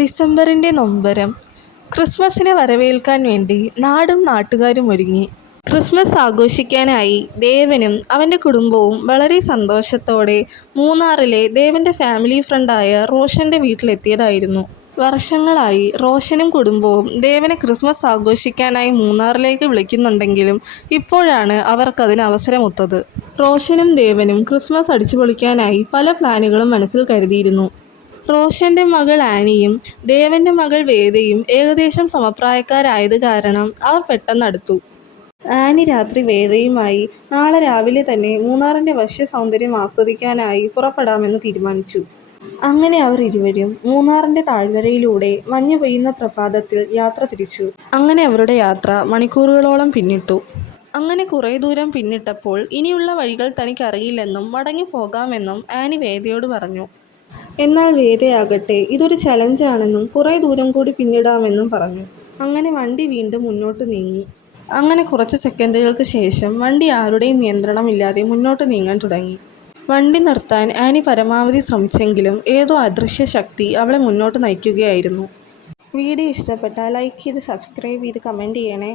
ഡിസംബറിൻ്റെ നൊമ്പരം. ക്രിസ്മസിനെ വരവേൽക്കാൻ വേണ്ടി നാടും നാട്ടുകാരും ഒരുങ്ങി. ക്രിസ്മസ് ആഘോഷിക്കാനായി ദേവനും അവൻ്റെ കുടുംബവും വളരെ സന്തോഷത്തോടെ മൂന്നാറിലെ ദേവൻ്റെ ഫാമിലി ഫ്രണ്ടായ റോഷൻ്റെ വീട്ടിലെത്തിയതായിരുന്നു. വർഷങ്ങളായി റോഷനും കുടുംബവും ദേവനെ ക്രിസ്മസ് ആഘോഷിക്കാനായി മൂന്നാറിലേക്ക് വിളിക്കുന്നുണ്ടെങ്കിലും ഇപ്പോഴാണ് അവർക്കതിന് അവസരമൊത്തത്. റോഷനും ദേവനും ക്രിസ്മസ് അടിച്ചുപൊളിക്കാനായി പല പ്ലാനുകളും മനസ്സിൽ കരുതിയിരുന്നു. റോഷൻ്റെ മകൾ ആനിയും ദേവൻ്റെ മകൾ വേദയും ഏകദേശം സമപ്രായക്കാരായത് കാരണം അവർ പെട്ടെന്നടുത്തു. ആനി രാത്രി വേദയുമായി നാളെ രാവിലെ തന്നെ മൂന്നാറിൻ്റെ വശ്യസൗന്ദര്യം ആസ്വദിക്കാനായി പുറപ്പെടാമെന്ന് തീരുമാനിച്ചു. അങ്ങനെ അവർ ഇരുവരും മൂന്നാറിൻ്റെ താഴ്വരയിലൂടെ മഞ്ഞ് പെയ്യുന്ന പ്രഭാതത്തിൽ യാത്ര തിരിച്ചു. അങ്ങനെ അവരുടെ യാത്ര മണിക്കൂറുകളോളം പിന്നിട്ടു. അങ്ങനെ കുറേ ദൂരം പിന്നിട്ടപ്പോൾ ഇനിയുള്ള വഴികൾ തനിക്കറിയില്ലെന്നും മടങ്ങി പോകാമെന്നും ആനി വേദയോട് പറഞ്ഞു. എന്നാൽ വേദയാകട്ടെ ഇതൊരു ചലഞ്ചാണെന്നും കുറേ ദൂരം കൂടി പിന്നിടാമെന്നും പറഞ്ഞു. അങ്ങനെ വണ്ടി വീണ്ടും മുന്നോട്ട് നീങ്ങി. അങ്ങനെ കുറച്ച് സെക്കൻഡുകൾക്ക് ശേഷം വണ്ടി ആരുടെയും നിയന്ത്രണമില്ലാതെ മുന്നോട്ട് നീങ്ങാൻ തുടങ്ങി. വണ്ടി നിർത്താൻ ആനി പരമാവധി ശ്രമിച്ചെങ്കിലും ഏതോ അദൃശ്യ ശക്തി അവളെ മുന്നോട്ട് നയിക്കുകയായിരുന്നു. വീഡിയോ ഇഷ്ടപ്പെട്ടാൽ ലൈക്ക് ചെയ്ത് സബ്സ്ക്രൈബ് ചെയ്ത് കമൻറ്റ് ചെയ്യണേ.